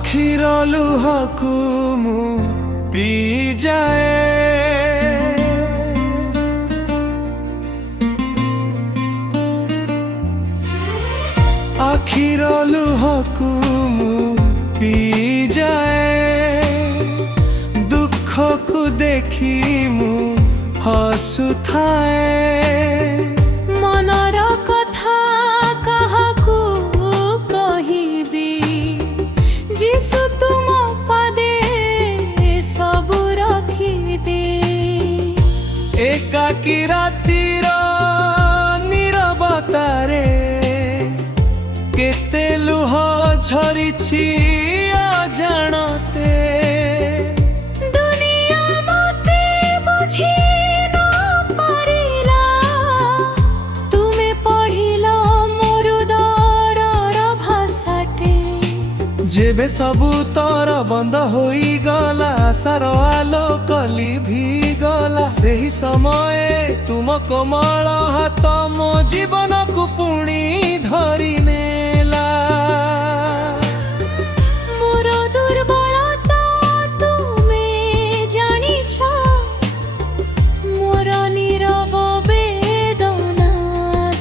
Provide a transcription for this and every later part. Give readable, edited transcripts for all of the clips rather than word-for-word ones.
आखिर लुहकु मु पी जाए आखिर लुहकु मु पी जाए दुख को देखी मु हसुथाए मनर कथा काहाकू कहिबी जीसु तुम पदे सब रखी दे एकाकी रातिर नीरवतारे केते लुह झरिछि अजाणते दुनिया मते बुझी न पारिला तुमे पढ़िला मोर दरर भाषाटे जेबे सबु तर बंद होई गला आशार आलोक लिभि गला सेही समय तुम कोमल हाथ मो जीवन को पुणी धरि नेला मोर दुर्बलता तुमे जानिछ मोर नीरव वेदना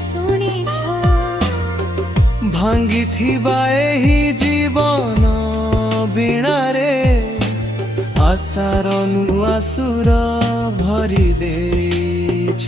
सुनिछ भांगी थिबा एही जीवन बिणारे आशार नुआ सुर भरि देछ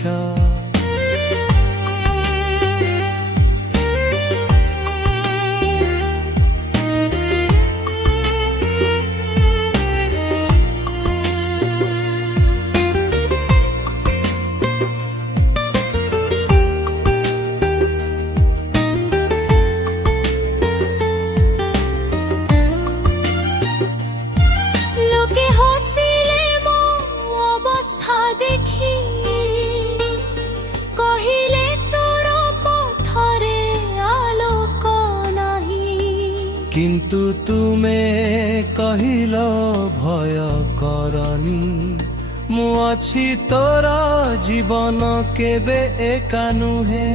लोके हसिले मो अवस्था देखी कहिले तोर पथरे आलोक नाही किंतु तुमे कहिल भय करनी मु अछि तोर जीवन केबे एका नुहे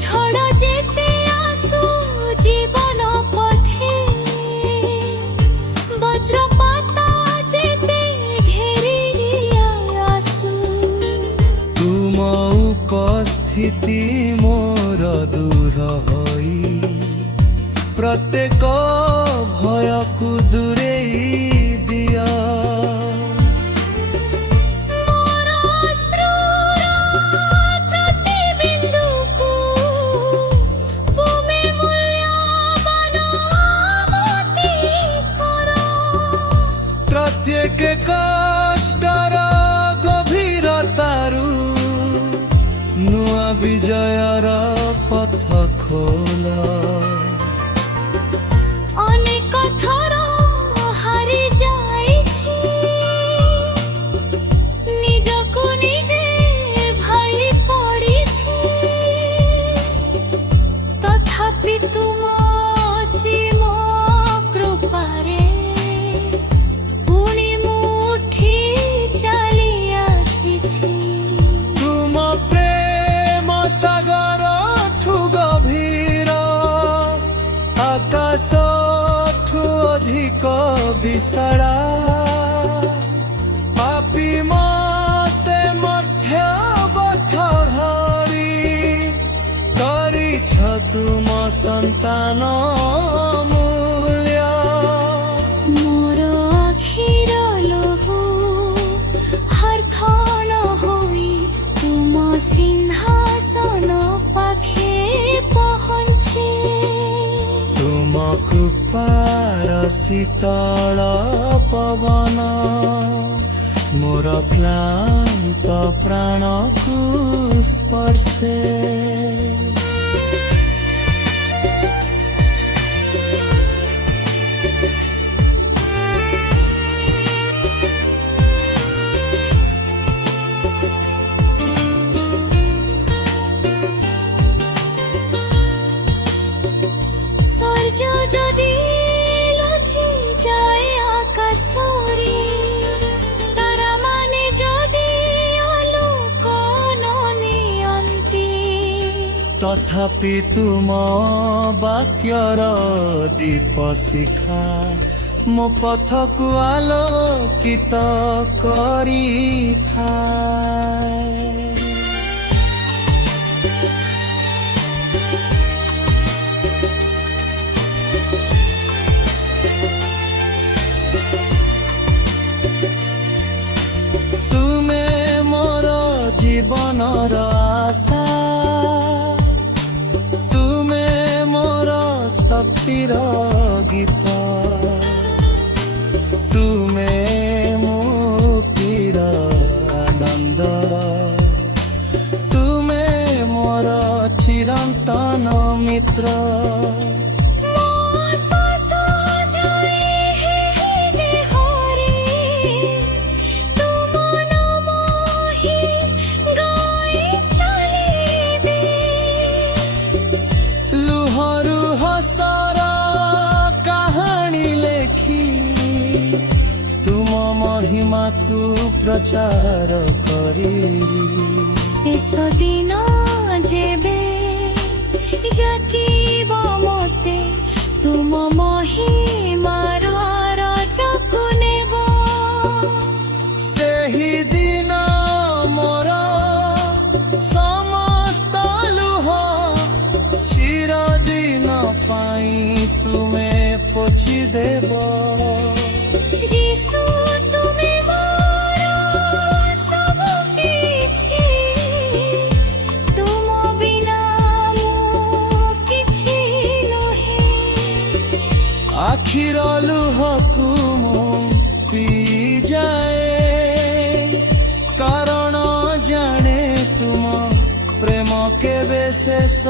झड़ जेते आसु जीवन पथे वज्रपात जेते घेरी आसु तुम उपस्थिति मोर दूर होई प्रत्येक भय को दूरेई दिया मोर अश्रुर प्रतिबिंदुकु तुमे मूल्यवान मोती करो प्रत्येक कष्टर गभीरतारु नुआ विजयर पथ खोला अनेक थर हारि जाइछि निजकु निजे भाई पड़िछि तथापि तुम असीम कृपारे पुଣି ମୁଁ ଉଠି ଚାଲି ଆସିଛି तुम प्रेम सागर ठु गभीर आकाश ठु अधिक विशाला पापी मते मध्यवथ धरी गरिछ तुम सन्तान मूल्य मोर आखिर लहु हर्थन होई तुम सिंहासन पाखे पहुँचे तुम कृपार शीतल पवन मोर क्लांत प्राण को स्पर्शे सूर्य जदि लुचि जाए आकाश तथापि तुम बाक्यर दीप शिखा मो पथकु आलोकित करिथाए। तुमे मोर जीवनर आशा तुमे मोर शक्तिर गीत तुमे मुक्तिर आनंद तुमे मोर चिरंतन मित्र। लुहरू हसर कहानी लेखी तुम महिमा को प्रचार करी शेष दिन जेबे जाकिब मते तुम महिमार रजकु नेब सेही दिन मोर समस्त लुह चिरदिन पाई तुमे पोछि देब। जीसु तुमे मोर सब किछि तुम बिना मु किछि नुहे। आखिर लुहकु मु पी जाए कारण जाने तुम प्रेम केबे शेष